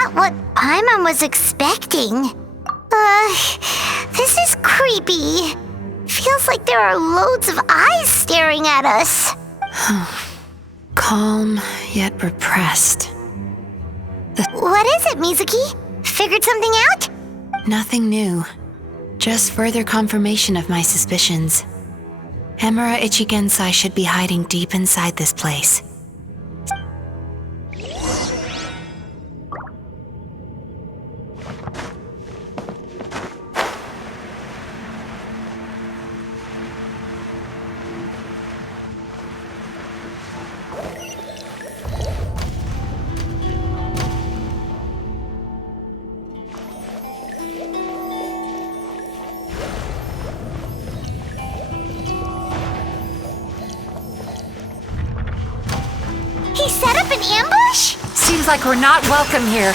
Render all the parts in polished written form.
not what Paimon was expecting. This is creepy. Feels like there are loads of eyes staring at us. Calm, yet repressed. What is it, Mizuki? Figured something out? Nothing new. Just further confirmation of my suspicions. Emura Ichigensai should be hiding deep inside this place. He set up an ambush? Seems like we're not welcome here.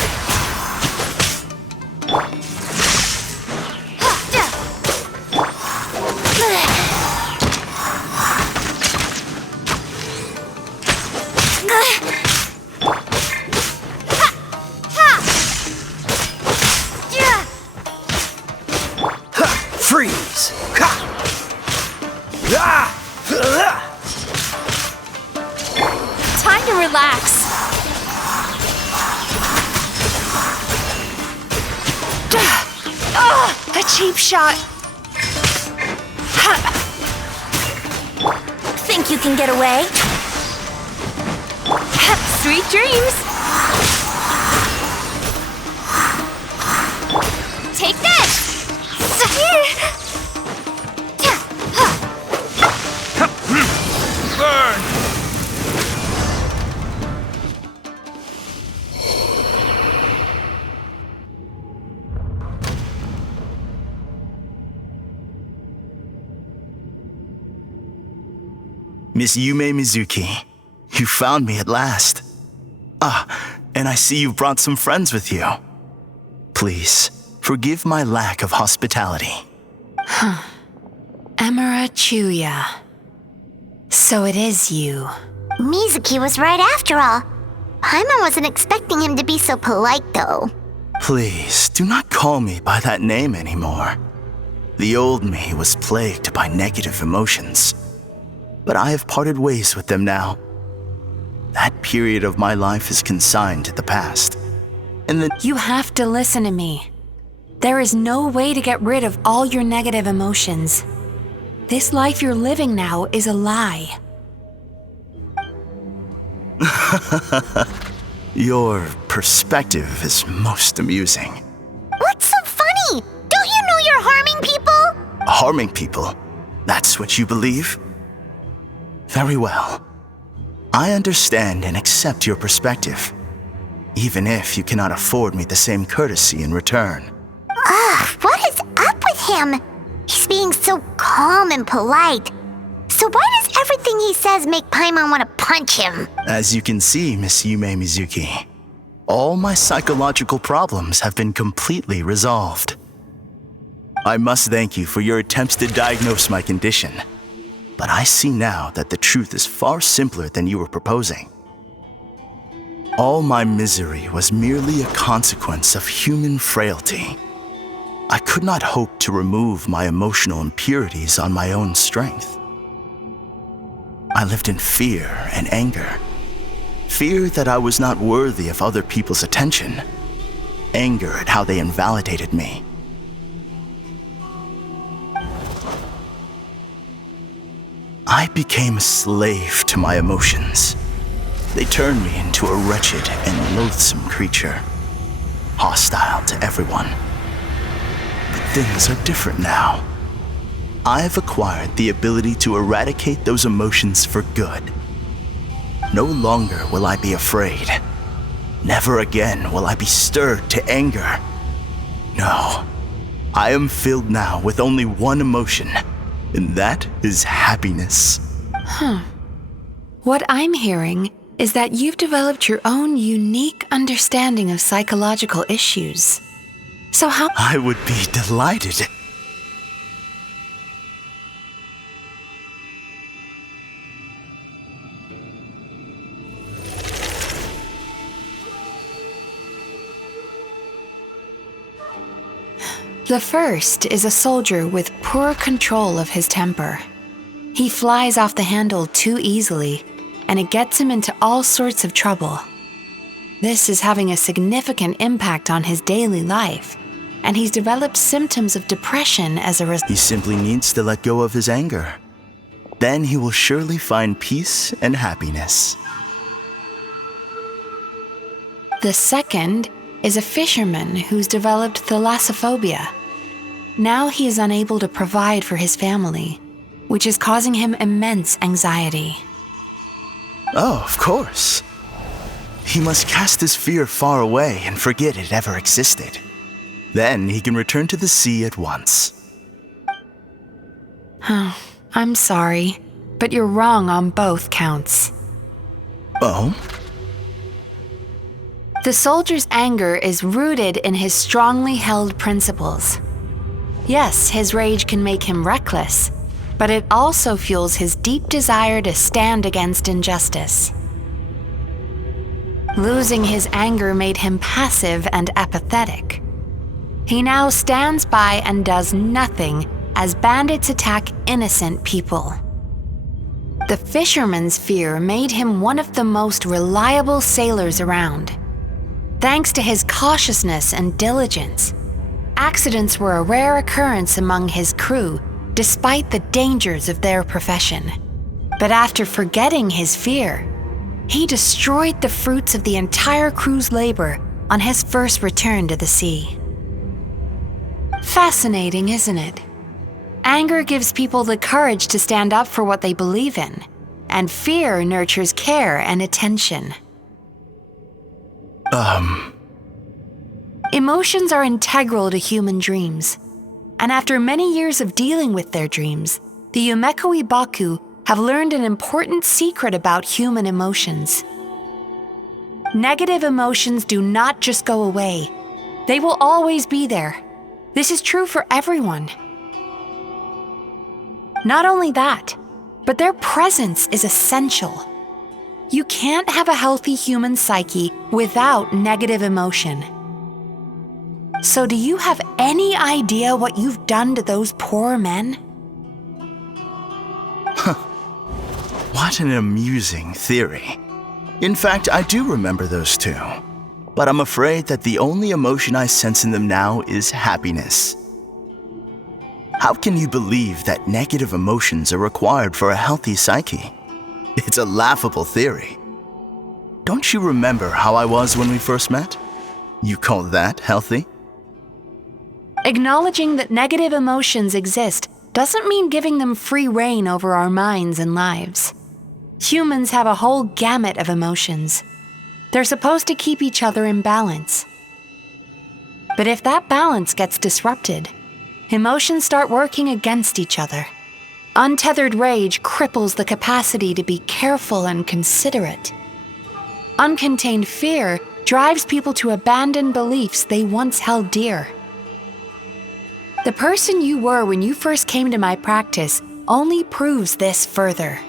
Freeze! Time to relax. A cheap shot. Think you can get away? Sweet dreams. Take this! Burn! Miss Yume Mizuki, you found me at last. And I see you've brought some friends with you. Please, forgive my lack of hospitality. Emura Chuuya. So it is you. Mizuki was right after all. Paimon wasn't expecting him to be so polite, though. Please, do not call me by that name anymore. The old me was plagued by negative emotions, but I have parted ways with them now. That period of my life is consigned to the past. And then You have to listen to me. There is no way to get rid of all your negative emotions. This life you're living now is a lie. your perspective is most amusing. What's so funny? Don't you know you're harming people? Harming people? That's what you believe? Very well. I understand and accept your perspective, even if you cannot afford me the same courtesy in return. What is up with him? He's being so calm and polite. So why does everything he says make Paimon want to punch him? As you can see, Miss Yume Mizuki, all my psychological problems have been completely resolved. I must thank you for your attempts to diagnose my condition, but I see now that the truth is far simpler than you were proposing. All my misery was merely a consequence of human frailty. I could not hope to remove my emotional impurities on my own strength. I lived in fear and anger. Fear that I was not worthy of other people's attention. Anger at how they invalidated me. I became a slave to my emotions. They turned me into a wretched and loathsome creature, hostile to everyone. But things are different now. I have acquired the ability to eradicate those emotions for good. No longer will I be afraid. Never again will I be stirred to anger. No, I am filled now with only one emotion, and that is happiness. What I'm hearing is that you've developed your own unique understanding of psychological issues. So how— I would be delighted. The first is a soldier with poor control of his temper. He flies off the handle too easily, and it gets him into all sorts of trouble. This is having a significant impact on his daily life, and he's developed symptoms of depression as a result. He simply needs to let go of his anger. Then he will surely find peace and happiness. The second is a fisherman who's developed thalassophobia. Now he is unable to provide for his family, which is causing him immense anxiety. Oh, of course. He must cast his fear far away and forget it ever existed. Then he can return to the sea at once. I'm sorry, but you're wrong on both counts. Oh? The soldier's anger is rooted in his strongly held principles. Yes, his rage can make him reckless, but it also fuels his deep desire to stand against injustice. Losing his anger made him passive and apathetic. He now stands by and does nothing as bandits attack innocent people. The fisherman's fear made him one of the most reliable sailors around. Thanks to his cautiousness and diligence, accidents were a rare occurrence among his crew, despite the dangers of their profession. But after forgetting his fear, he destroyed the fruits of the entire crew's labor on his first return to the sea. Fascinating, isn't it? Anger gives people the courage to stand up for what they believe in, and fear nurtures care and attention. Emotions are integral to human dreams, and after many years of dealing with their dreams, the Yumeko Ibaku have learned an important secret about human emotions. Negative emotions do not just go away. They will always be there. This is true for everyone. Not only that, but their presence is essential. You can't have a healthy human psyche without negative emotion. So do you have any idea what you've done to those poor men? What an amusing theory. In fact, I do remember those two. But I'm afraid that the only emotion I sense in them now is happiness. How can you believe that negative emotions are required for a healthy psyche? It's a laughable theory. Don't you remember how I was when we first met? You call that healthy? Acknowledging that negative emotions exist doesn't mean giving them free rein over our minds and lives. Humans have a whole gamut of emotions. They're supposed to keep each other in balance. But if that balance gets disrupted, emotions start working against each other. Untethered rage cripples the capacity to be careful and considerate. Uncontained fear drives people to abandon beliefs they once held dear. The person you were when you first came to my practice only proves this further.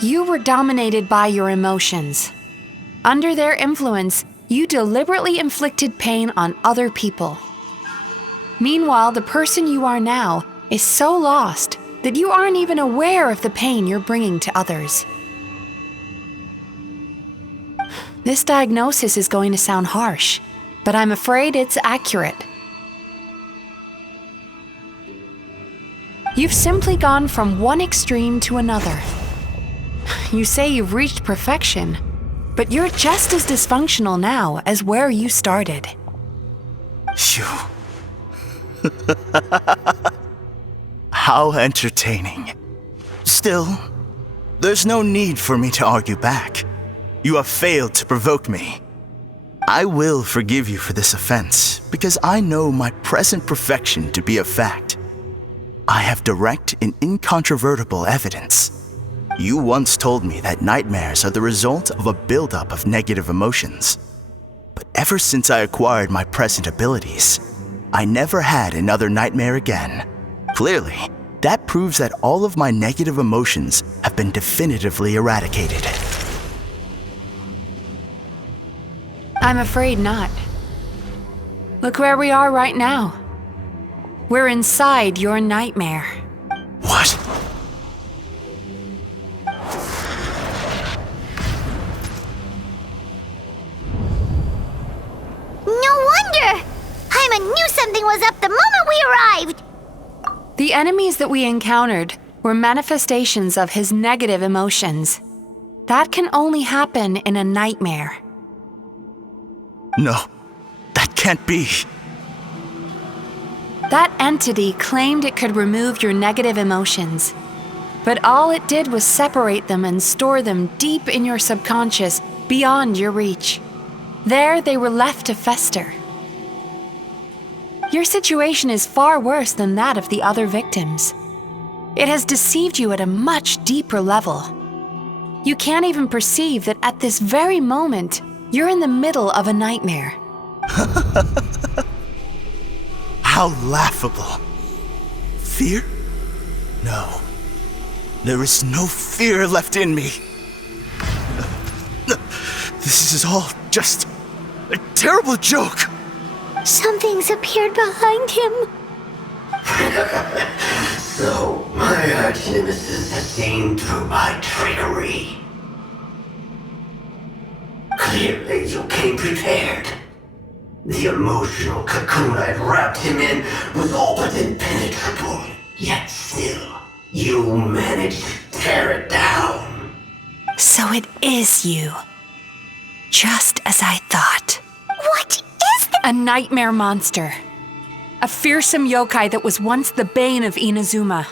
You were dominated by your emotions. Under their influence, you deliberately inflicted pain on other people. Meanwhile, the person you are now is so lost that you aren't even aware of the pain you're bringing to others. This diagnosis is going to sound harsh, but I'm afraid it's accurate. You've simply gone from one extreme to another. You say you've reached perfection, but you're just as dysfunctional now as where you started. Phew. How entertaining. Still, there's no need for me to argue back. You have failed to provoke me. I will forgive you for this offense because I know my present perfection to be a fact. I have direct and incontrovertible evidence. You once told me that nightmares are the result of a buildup of negative emotions. But ever since I acquired my present abilities, I never had another nightmare again. Clearly, that proves that all of my negative emotions have been definitively eradicated. I'm afraid not. Look where we are right now. We're inside your nightmare. What? No wonder! Paimon knew something was up the moment we arrived! The enemies that we encountered were manifestations of his negative emotions. That can only happen in a nightmare. No, that can't be. That entity claimed it could remove your negative emotions, but all it did was separate them and store them deep in your subconscious, beyond your reach. There they were left to fester. Your situation is far worse than that of the other victims. It has deceived you at a much deeper level. You can't even perceive that at this very moment, you're in the middle of a nightmare. How laughable. Fear? No. There is no fear left in me. This is all just a terrible joke. Something's appeared behind him. So, my arch-nemesis has seen through my trickery. Clearly, you came prepared. The emotional cocoon I'd wrapped him in was all but impenetrable. Yet still, you managed to tear it down. So it is you. Just as I thought. What is this? A nightmare monster. A fearsome yokai that was once the bane of Inazuma.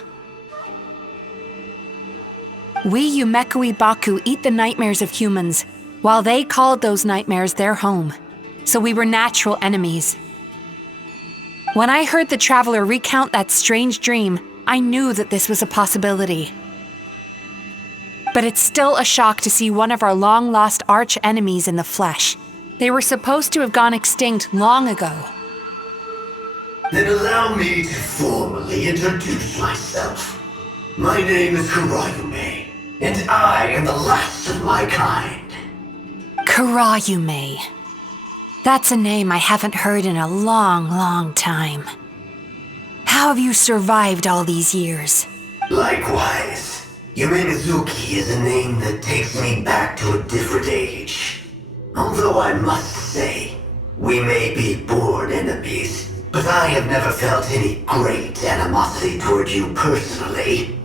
We Yumekui Baku eat the nightmares of humans, while they called those nightmares their home. So we were natural enemies. When I heard the traveler recount that strange dream, I knew that this was a possibility. But it's still a shock to see one of our long-lost arch-enemies in the flesh. They were supposed to have gone extinct long ago. Then allow me to formally introduce myself. My name is Kurayume, and I am the last of my kind. Kurayume. That's a name I haven't heard in a long, long time. How have you survived all these years? Likewise, Yume Mizuki is a name that takes me back to a different age. Although I must say, we may be born enemies, but I have never felt any great animosity toward you personally.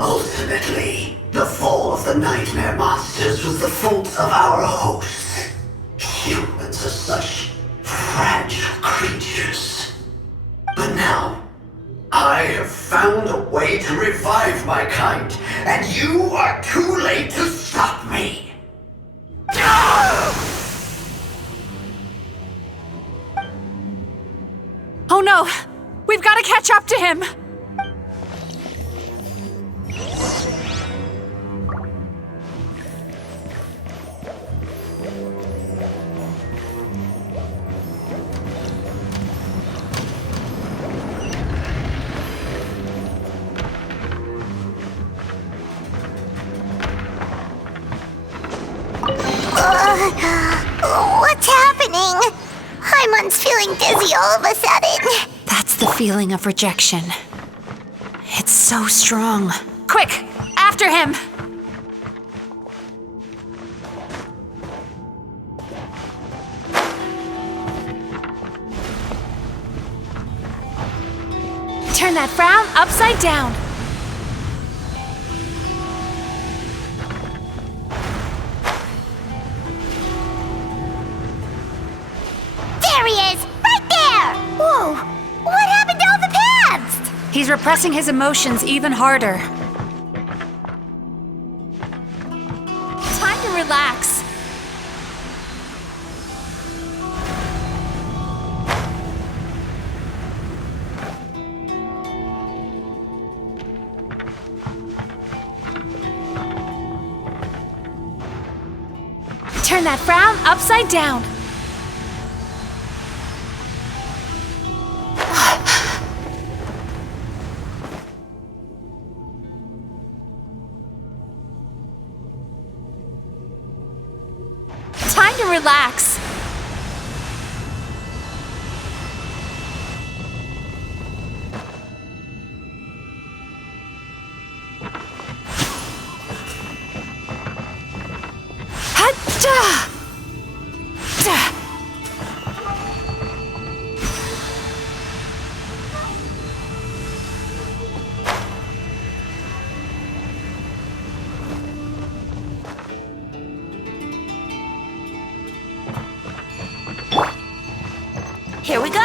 Ultimately, the fall of the nightmare monsters was the fault of our hosts. Humans are such fragile creatures. But now, I have found a way to revive my kind, and you are too late to stop me. Oh no! We've got to catch up to him! What's happening? Paimon's feeling dizzy all of a sudden. That's the feeling of rejection. It's so strong. Quick! After him! Turn that frown upside down. There he is! Right there! Whoa! What happened to all the paths? He's repressing his emotions even harder. Time to relax. Turn that frown upside down. to relax. Here we go.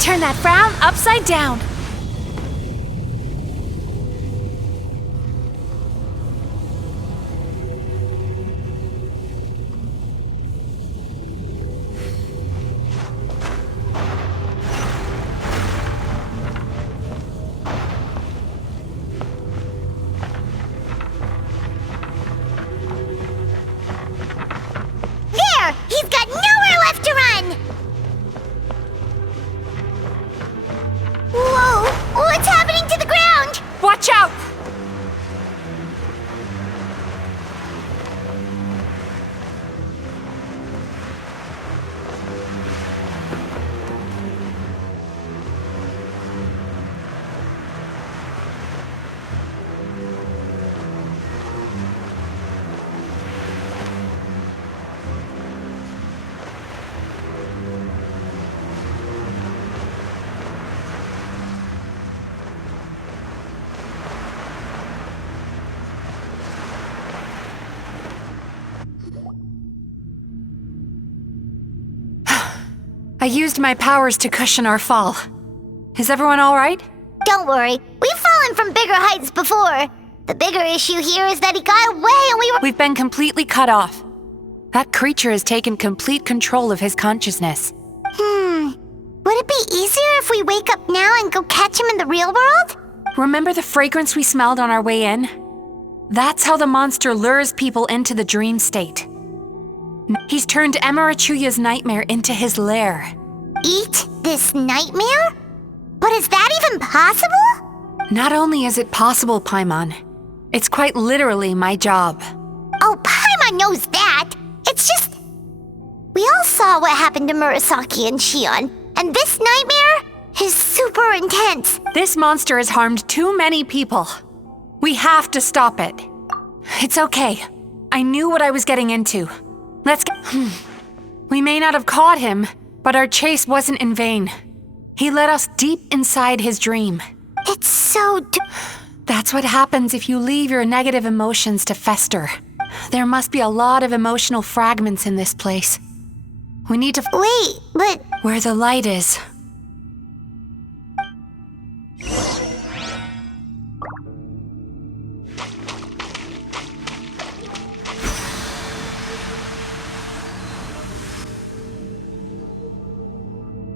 Turn that frown upside down. There! He's got nowhere left to run! Whoa! What's happening to the ground? Watch out! I used my powers to cushion our fall. Is everyone all right? Don't worry, we've fallen from bigger heights before. The bigger issue here is that he got away and We've been completely cut off. That creature has taken complete control of his consciousness. Would it be easier if we wake up now and go catch him in the real world? Remember the fragrance we smelled on our way in? That's how the monster lures people into the dream state. He's turned Emura Chuuya's nightmare into his lair. Eat this nightmare? But is that even possible? Not only is it possible, Paimon, it's quite literally my job. Oh, Paimon knows that. It's just... We all saw what happened to Murasaki and Shion, and this nightmare is super intense. This monster has harmed too many people. We have to stop it. It's okay. I knew what I was getting into. Let's get... We may not have caught him, but our chase wasn't in vain. He led us deep inside his dream. It's so... That's what happens if you leave your negative emotions to fester. There must be a lot of emotional fragments in this place. We need to... Wait, but... Where the light is.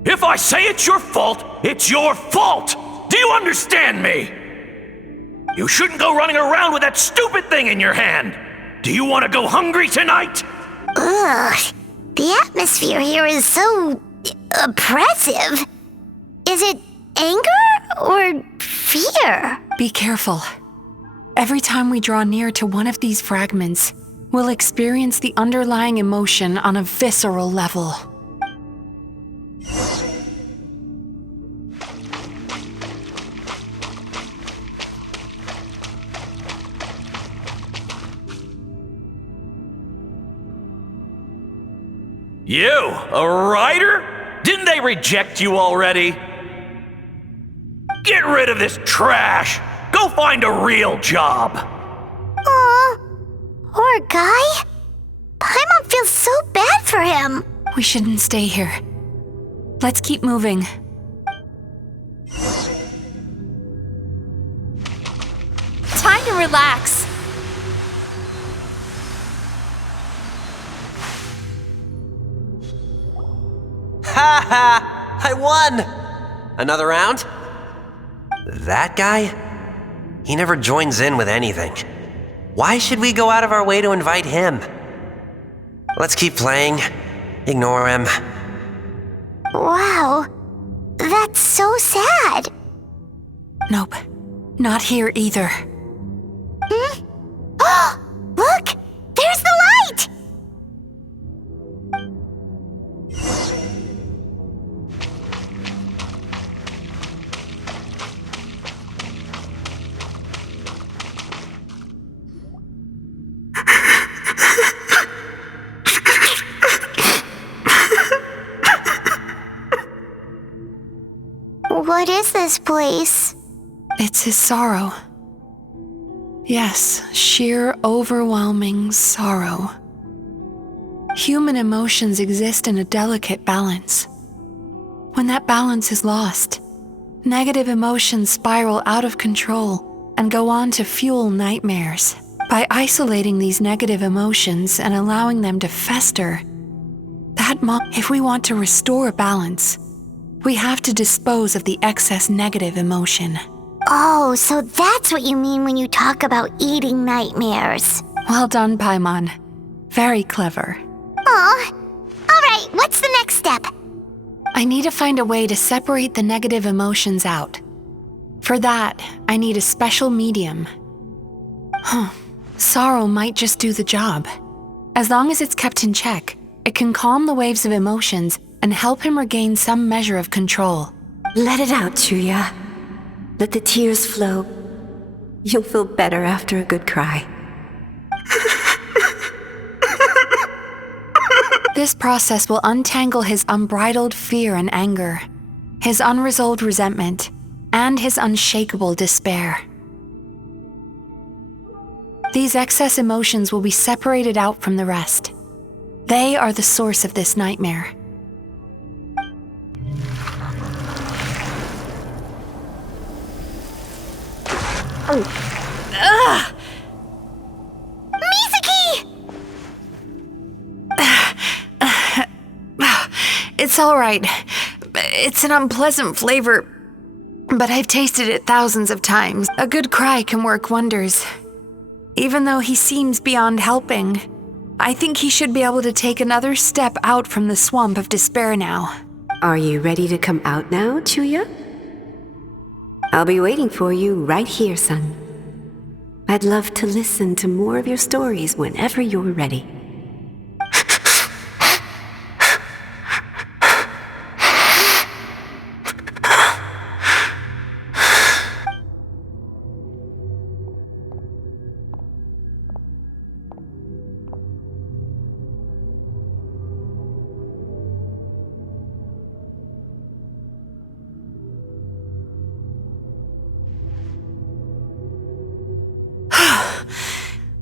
If I say it's your fault, it's your fault! Do you understand me? You shouldn't go running around with that stupid thing in your hand! Do you want to go hungry tonight? Ugh. The atmosphere here is so... oppressive. Is it anger or fear? Be careful. Every time we draw near to one of these fragments, we'll experience the underlying emotion on a visceral level. You, a writer? Didn't they reject you already? Get rid of this trash! Go find a real job! Aw, poor guy. Paimon feels so bad for him. We shouldn't stay here. Let's keep moving. Time to relax. ha! I won! Another round? That guy? He never joins in with anything. Why should we go out of our way to invite him? Let's keep playing. Ignore him. Wow, that's so sad. Nope, not here either. Look, there's the light! What is this place? It's his sorrow. Yes, sheer overwhelming sorrow. Human emotions exist in a delicate balance. When that balance is lost, negative emotions spiral out of control and go on to fuel nightmares. By isolating these negative emotions and allowing them to fester, if we want to restore balance, we have to dispose of the excess negative emotion. Oh, so that's what you mean when you talk about eating nightmares. Well done, Paimon. Very clever. Aw. Alright, what's the next step? I need to find a way to separate the negative emotions out. For that, I need a special medium. Sorrow might just do the job. As long as it's kept in check, it can calm the waves of emotions and help him regain some measure of control. Let it out, Chuuya. Let the tears flow. You'll feel better after a good cry. This process will untangle his unbridled fear and anger, his unresolved resentment, and his unshakable despair. These excess emotions will be separated out from the rest. They are the source of this nightmare. Mizuki! It's all right. It's an unpleasant flavor, but I've tasted it thousands of times. A good cry can work wonders. Even though he seems beyond helping, I think he should be able to take another step out from the swamp of despair now. Are you ready to come out now, Chuuya? I'll be waiting for you right here, son. I'd love to listen to more of your stories whenever you're ready.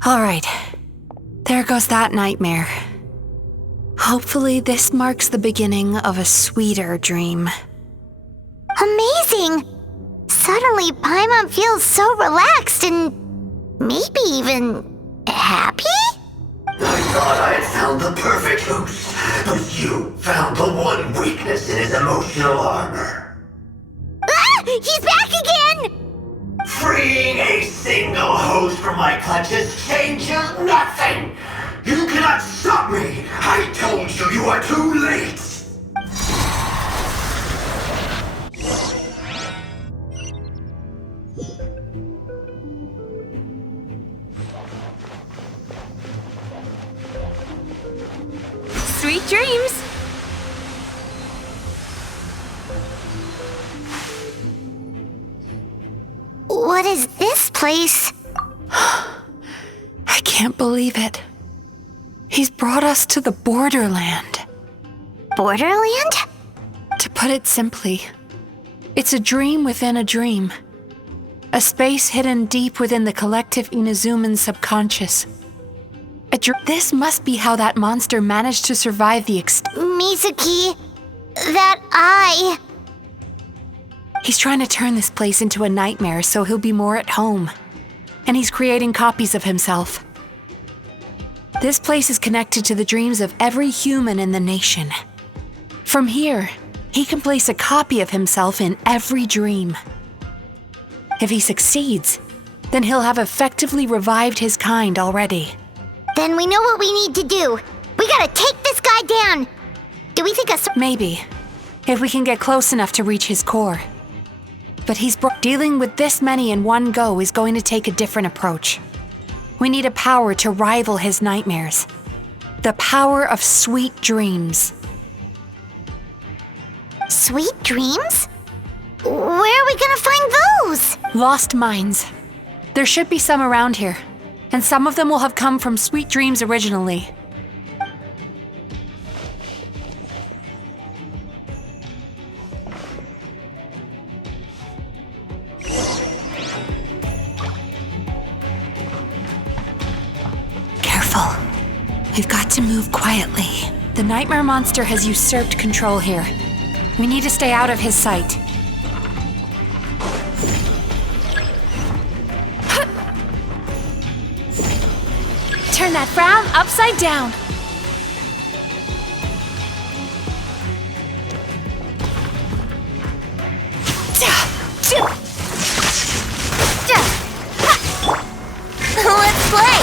All right, there goes that nightmare. Hopefully this marks the beginning of a sweeter dream. Amazing! Suddenly, Paimon feels so relaxed and maybe even happy? I thought I had found the perfect host, but you found the one weakness in his emotional armor. Ah! He's back again! Freeing a single host from my clutches changes nothing! You cannot stop me! I told you you are too late! Sweet dreams! What is this place? I can't believe it. He's brought us to the borderland. Borderland? To put it simply, it's a dream within a dream. A space hidden deep within the collective Inazuman subconscious. This must be how that monster managed to survive the Mizuki, that eye. He's trying to turn this place into a nightmare so he'll be more at home. And he's creating copies of himself. This place is connected to the dreams of every human in the nation. From here, He can place a copy of himself in every dream. If he succeeds, then he'll have effectively revived his kind already. Then we know what we need to do. We gotta take this guy down. Do we think Maybe, if we can get close enough to reach his core. But dealing with this many in one go is going to take a different approach. We need a power to rival his nightmares. The power of sweet dreams. Sweet dreams? Where are we gonna find those? Lost minds. There should be some around here, and some of them will have come from sweet dreams originally. Careful. We've got to move quietly. The nightmare monster has usurped control here. We need to stay out of his sight. Turn that frown upside down. Let's play.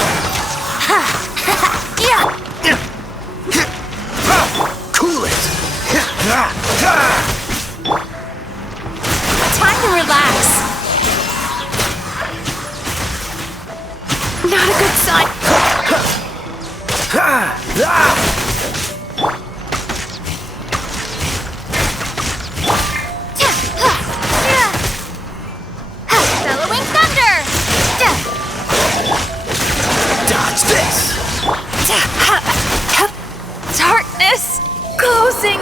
Cool it! Time to relax. Not a good sign. Bellowing thunder. Dodge this! Darkness closing.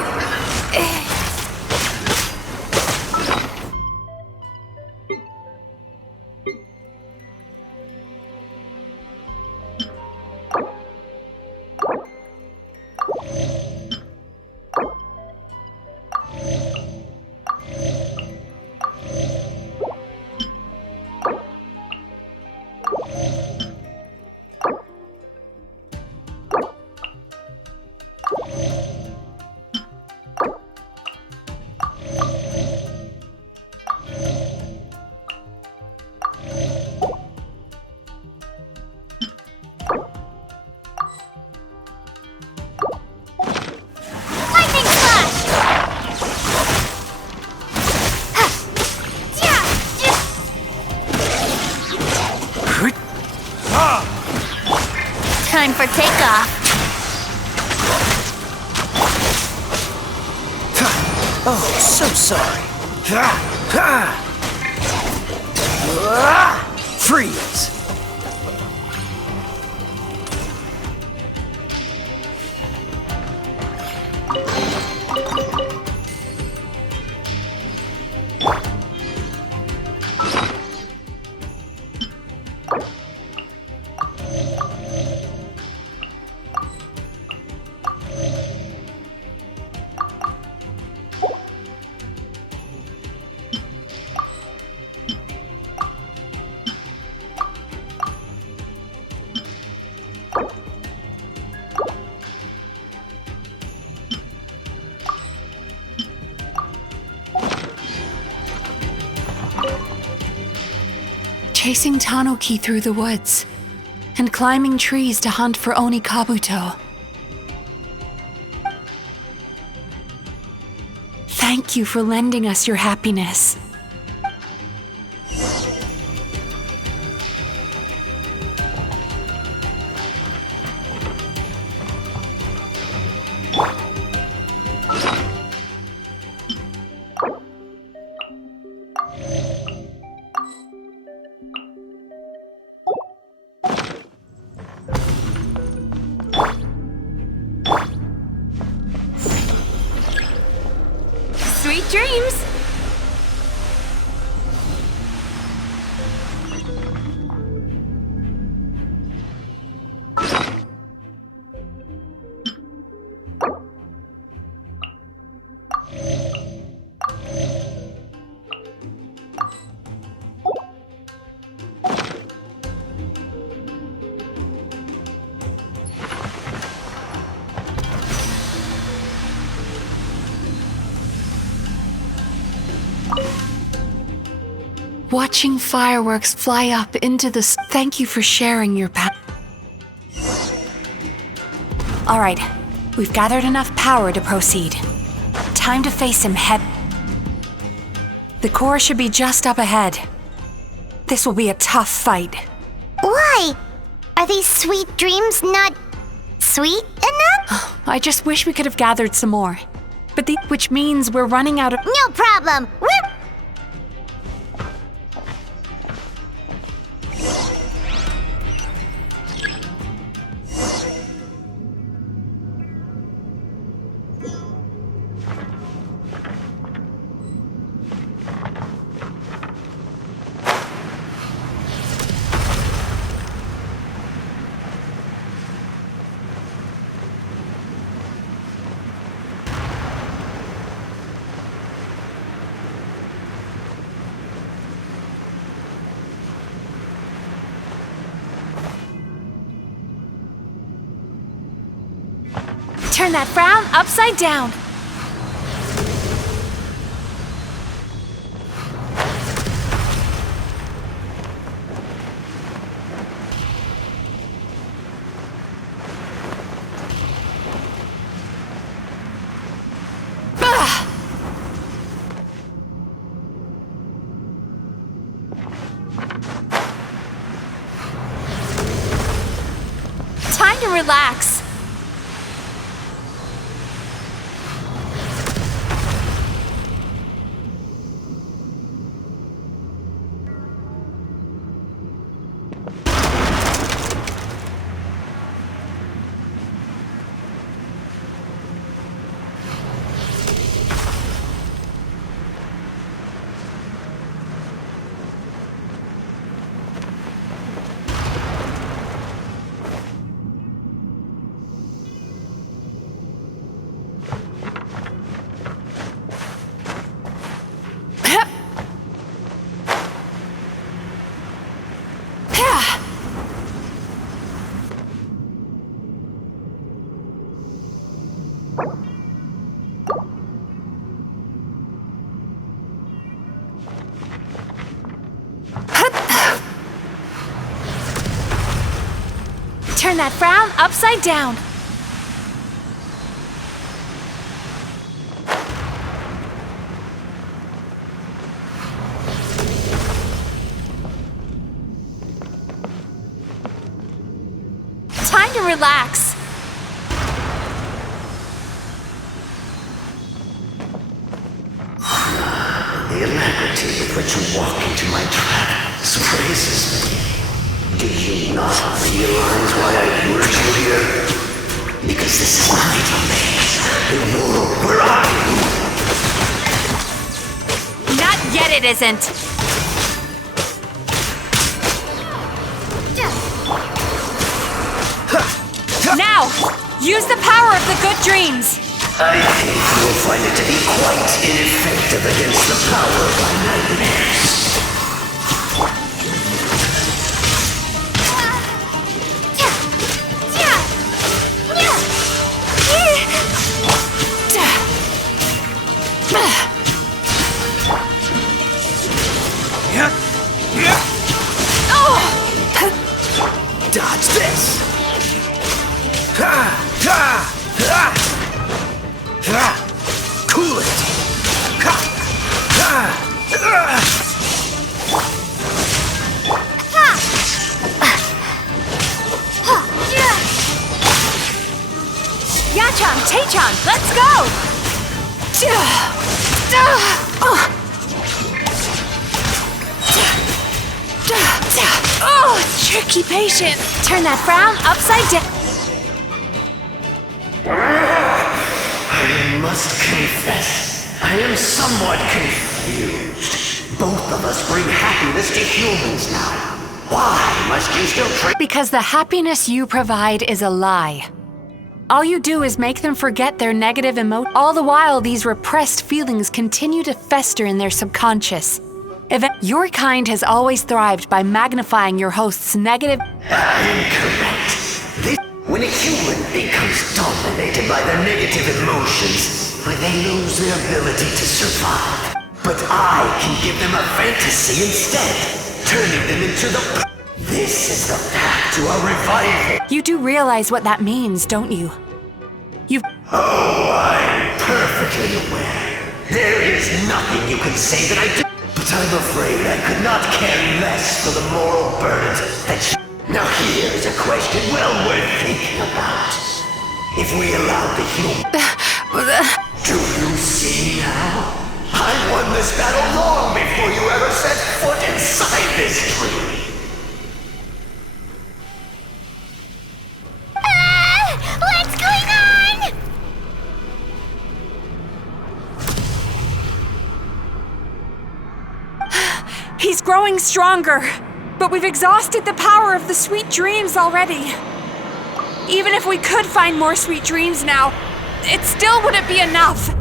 Time for takeoff. Oh, so sorry. Freeze! Chasing Tanuki through the woods, and climbing trees to hunt for Onikabuto. Thank you for lending us your happiness. Sweet dreams! watching fireworks fly up into the Thank you for sharing your power. All right, we've gathered enough power to proceed. Time to face him head. The core should be just up ahead. This will be a tough fight. Why? Are these sweet dreams not sweet enough? I just wish we could have gathered some more. But which means we're running out of— No problem. Turn that frown upside down. Time to relax. Turn that frown upside down. Time to relax. The alacrity with which you walk into my trap surprises me. Do you not realize why I lured you here? Because this is my domain. The world where I rule. Not yet, it isn't. Now, use the power of the good dreams. I think you'll find it to be quite ineffective against the power of my nightmares. Dodge this! Cool it! Yachan, Taechan, let's go! Oh, tricky patient. Turn that frown upside down. I must confess, I am somewhat confused. Both of us bring happiness to humans now. Why must you still treat— Because the happiness you provide is a lie. All you do is make them forget their negative emotions. All the while, these repressed feelings continue to fester in their subconscious. Your kind has always thrived by magnifying your host's negative— Incorrect. When a human becomes dominated by their negative emotions, they lose their ability to survive. But I can give them a fantasy instead, turning them into the... This is the path to a revival. You do realize what that means, don't you? Oh, I'm perfectly aware. There is nothing you can say that I do. But I'm afraid I could not care less for the moral burdens that you... Now here is a question well worth thinking about. If we allowed the human... Do you see now? I won this battle long before you ever set foot inside this tree. What's going on? He's growing stronger, but we've exhausted the power of the sweet dreams already. Even if we could find more sweet dreams now, it still wouldn't be enough.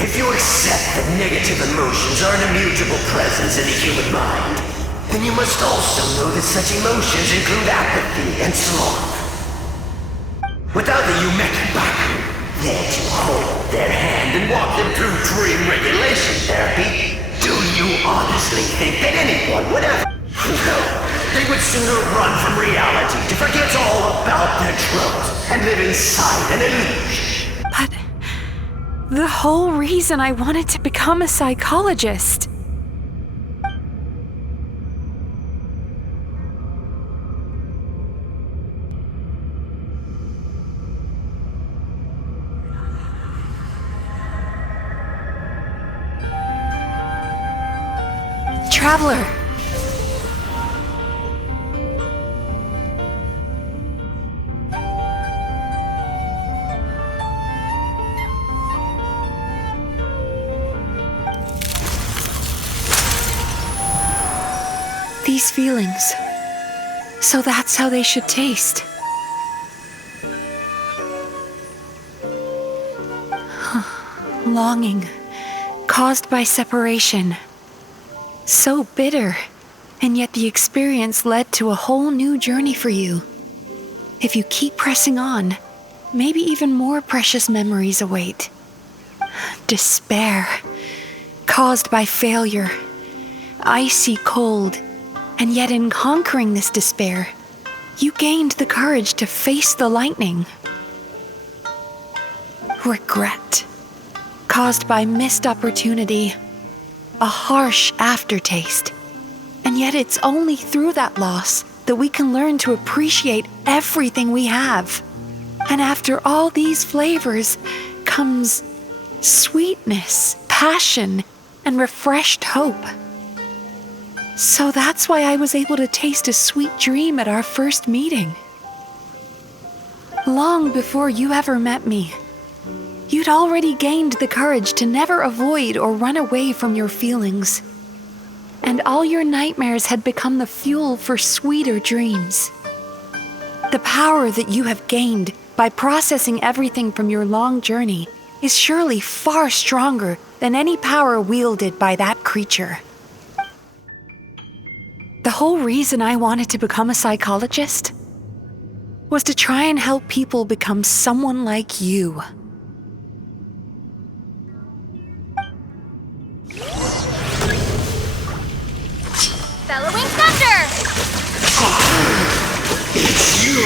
If you accept that negative emotions are an immutable presence in the human mind, then you must also know that such emotions include apathy and sloth. Without the Yumekibaku there to hold their hand and walk them through dream regulation therapy, do you honestly think that anyone would ever... No, they would sooner run from reality to forget all about their troubles and live inside an illusion. But the whole reason I wanted to become a psychologist. Traveler. These feelings. So that's how they should taste. Longing, caused by separation. So bitter, and yet the experience led to a whole new journey for you. If you keep pressing on, maybe even more precious memories await. Despair, caused by failure. Icy cold, and yet in conquering this despair, you gained the courage to face the lightning. Regret, caused by missed opportunity. A harsh aftertaste. And yet it's only through that loss that we can learn to appreciate everything we have. And after all these flavors comes sweetness, passion, and refreshed hope. So that's why I was able to taste a sweet dream at our first meeting. Long before you ever met me, you'd already gained the courage to never avoid or run away from your feelings. And all your nightmares had become the fuel for sweeter dreams. The power that you have gained by processing everything from your long journey is surely far stronger than any power wielded by that creature. The whole reason I wanted to become a psychologist was to try and help people become someone like you. Bellowing thunder! It's you!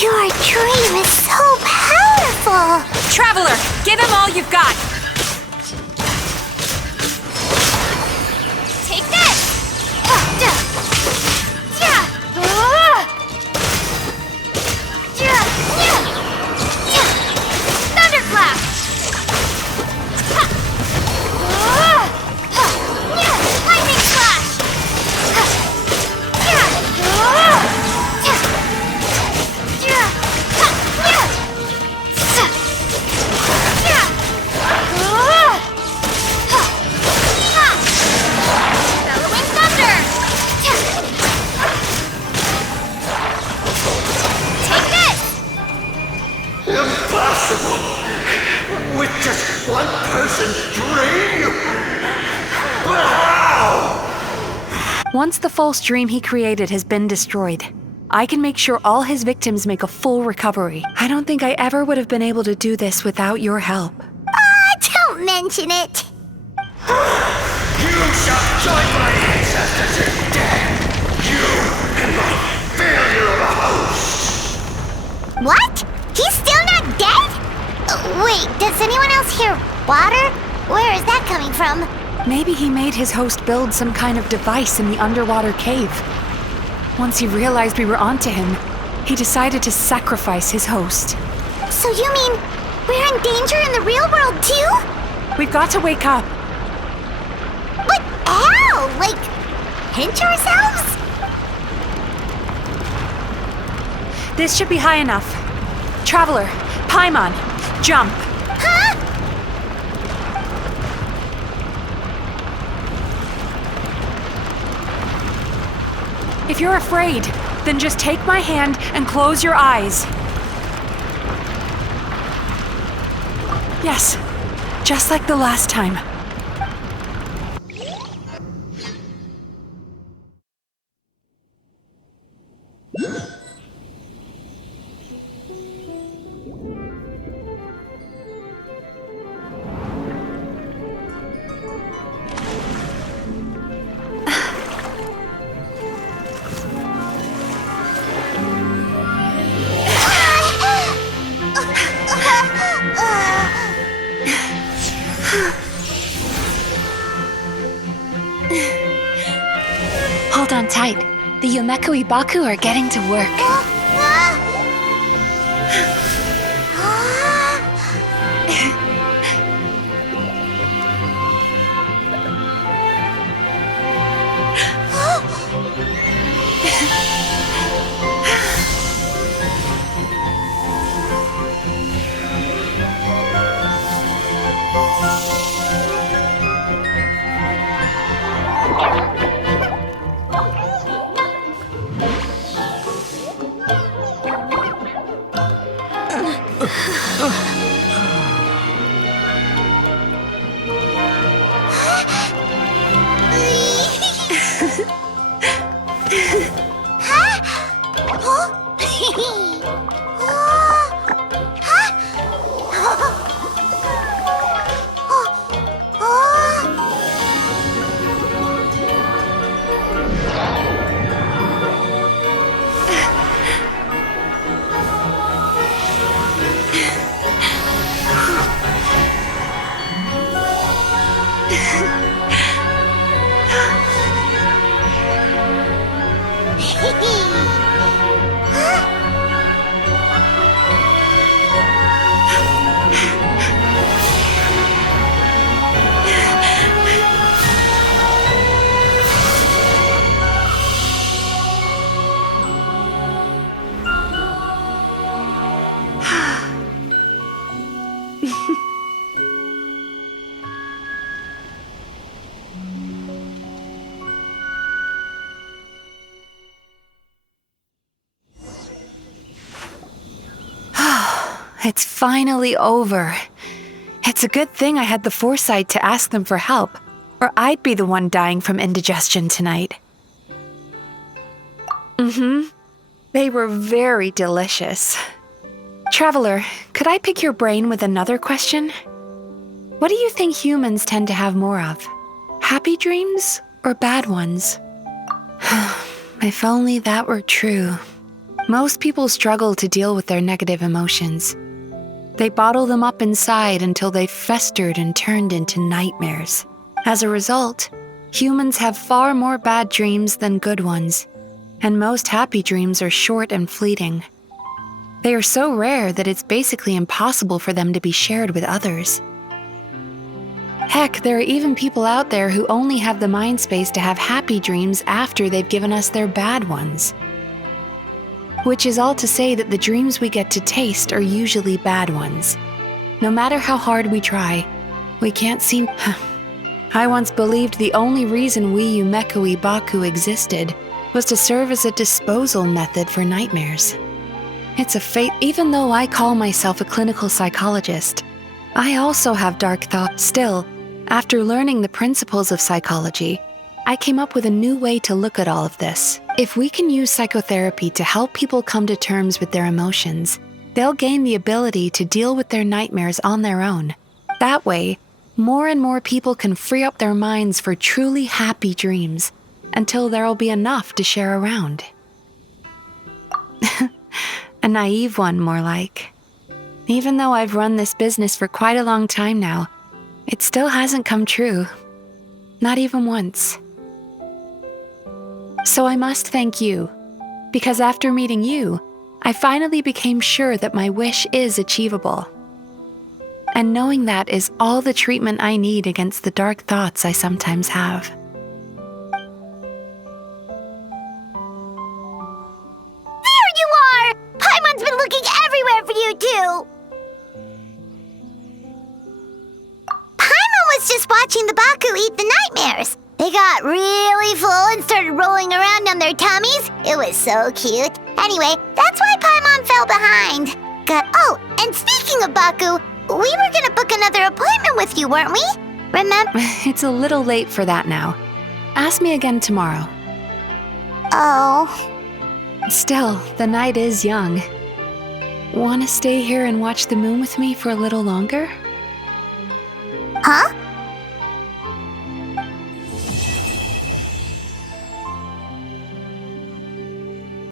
Your dream is so powerful! Traveler, give him all you've got! Take this! Thunderclap! Lightning slash! Bellowing thunder! Take this! Impossible! With just one person's dream? But how? Once the false dream he created has been destroyed, I can make sure all his victims make a full recovery. I don't think I ever would have been able to do this without your help. Don't mention it. You shall join my ancestors in death. You and my failure of a host. What? He's still not dead? Wait, does anyone else hear water? Where is that coming from? Maybe he made his host build some kind of device in the underwater cave. Once he realized we were onto him, he decided to sacrifice his host. So you mean we're in danger in the real world too? We've got to wake up. But how? Like, pinch ourselves? This should be high enough. Traveler, Paimon, jump. Huh? If you're afraid, then just take my hand and close your eyes. Yes, just like the last time. Hold on tight. The Yomekui Baku are getting to work. It's finally over. It's a good thing I had the foresight to ask them for help, or I'd be the one dying from indigestion tonight. They were very delicious. Traveler, could I pick your brain with another question? What do you think humans tend to have more of? Happy dreams or bad ones? If only that were true. Most people struggle to deal with their negative emotions. They bottle them up inside until they festered and turned into nightmares. As a result, humans have far more bad dreams than good ones, and most happy dreams are short and fleeting. They are so rare that it's basically impossible for them to be shared with others. Heck, there are even people out there who only have the mind space to have happy dreams after they've given us their bad ones. Which is all to say that the dreams we get to taste are usually bad ones. No matter how hard we try, we can't seem... I once believed the only reason we Yomekui Baku existed was to serve as a disposal method for nightmares. It's a fate. Even though I call myself a clinical psychologist, I also have dark thoughts. Still, after learning the principles of psychology, I came up with a new way to look at all of this. If we can use psychotherapy to help people come to terms with their emotions, they'll gain the ability to deal with their nightmares on their own. That way, more and more people can free up their minds for truly happy dreams until there'll be enough to share around. A naive one, more like. Even though I've run this business for quite a long time now, it still hasn't come true. Not even once. So I must thank you, because after meeting you, I finally became sure that my wish is achievable. And knowing that is all the treatment I need against the dark thoughts I sometimes have. There you are! Paimon's been looking everywhere for you, too! Paimon was just watching the Baku eat the nightmares. They got really full and started rolling around on their tummies. It was so cute. Anyway, that's why Paimon fell behind. Oh, and speaking of Baku, we were gonna book another appointment with you, weren't we? Remember? It's a little late for that now. Ask me again tomorrow. Oh. Still, the night is young. Want to stay here and watch the moon with me for a little longer? Huh?